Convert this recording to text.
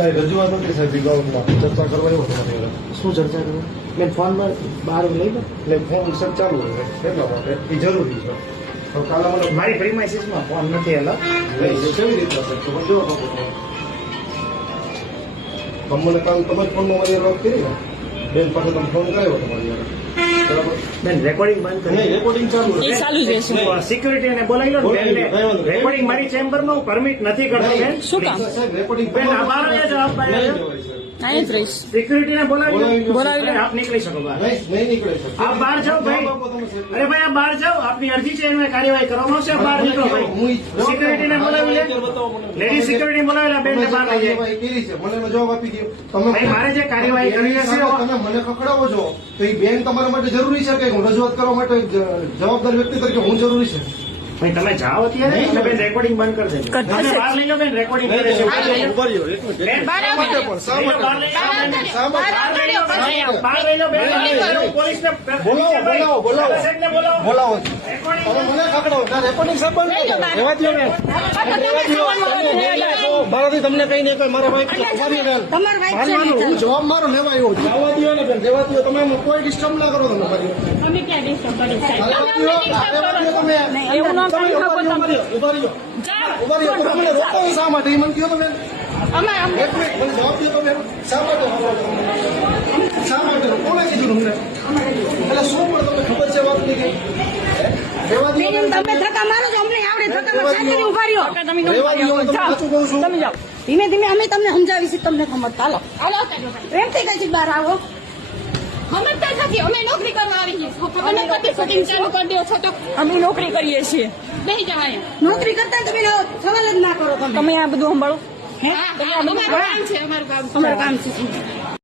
મારી રજૂઆત હતી સાહેબ વિભાગમાં ચર્ચા કરવા એવો તમારી શું ચર્ચા કરો મેં ફોનમાં બહાર લઈ ગયો એટલે ફોન સર ચાલુ હોય એટલા માટે એ જરૂરી છે તો કાલે મને મારી પ્રીમાઇસીસમાં ફોન નથી અલગ કેવી રીતના સર તો જો તમને કાલ તમારા ફોનમાં મારી વાત કરી ને બેન પાસે તમે ફોન કરાવ્યો તમારી યાર બરાબર બેન રેકોર્ડિંગ બંધ કરી નહીં રેકોર્ડિંગ ચાલુ એ ચાલુ જ રહેશે. સિક્યુરિટીને બોલાવી લો ને બેનને. રેકોર્ડિંગ મારી ચેમ્બરમાં હું પરમિટ નથી કરતો બેન. શું કામ? સાહેબ રેકોર્ડિંગ બેન આભાર એ જવાબ નહીં પાડ્યો. જવાય સાહેબ અહીં જ રહીશ. સિક્યુરિટીને બોલાવી લો. બોલાવી લો. આપ નીકળી શકો બહાર. નહીં નીકળે સર આપ બહાર જાઓ ભાઈ. અરે ભાઈ આપ બહાર જાઓ. આપની અરજી છે એનું કાર્યવાહી કરવામાં આવશે. આપ બહાર નીકળો ભાઈ. સિક્યુરિટીને બોલાવી લે. લેડી સિક્યુરિટી બોલાવી લે. બેનને બહાર લઈ જાય. કરી છે મને એનો જવાબ આપી દો તમે ભાઈ મારે જે કાર્યવાહી કરવી હશે તમે મને ખખડાવો છો તો એ બેન તમારા માટે જરૂરી છે કે હું રજૂઆત કરવા માટે જવાબદાર વ્યક્તિ તરીકે હું જરૂરી છે ભાઈ તમે જાઓ અત્યારે અને બેન રેકોર્ડિંગ બંધ કરી દેજો. કરી તમે બહાર લઈ લો બેન રેકોર્ડિંગ કરે છે. બેન, બહાર લઈ લો. બહાર લઈ લો. બહાર લઈ લો બેન. પોલીસને સાહેબને બોલાવો. બોલાવો રેકોર્ડિંગ તમે મને ખખડાવો રેકોર્ડિંગ સંબંધ રહેવા દો બેન મારાથી તમને કઈ નહીં કઈ મારા ભાઈ હું જવાબ મારો લેવા આવ્યો છું જવા દો ને બેન રેવા દો તમે કોઈ ડિસ્ટર્બ ના કરો તમે મારી તમે ક્યાં ડિસ્ટર્બ કરી તમે એવું ન કરી શકો તમે. ઉભા રહ્યો તમે રોકો શા માટે એ મને કહો તમે એક મિનિટ મને જવાબ દો તમે શા માટે શા માટે કોને કીધું તમને એટલે શું પણ તમને ખબર છે વાત નહીં રેવા દો તમે ધક્કા મારો છો અમને આવડે ધક્કા મારી ઉભા રહ્યો તમે રેવા દો હું તમને સાચું કહું છું તમે જાઓ. ધીમે ધીમે અમે તમને સમજાવીશું તમને ખબર હાલો હાલો પ્રેમથી કઈ છે બહાર આવો સમજતા નથી અમે નોકરી કરવા આવી છીએ ખબર નથી શૂટિંગ ચાલુ કરી દો છો તો અમે નોકરી કરીએ છીએ. બેસી જવાય નોકરી કરતા તમે સવાલ જ ના કરો તમે તમે આ બધું સંભાળો. અમારું કામ છે અમારું કામ અમારું કામ છે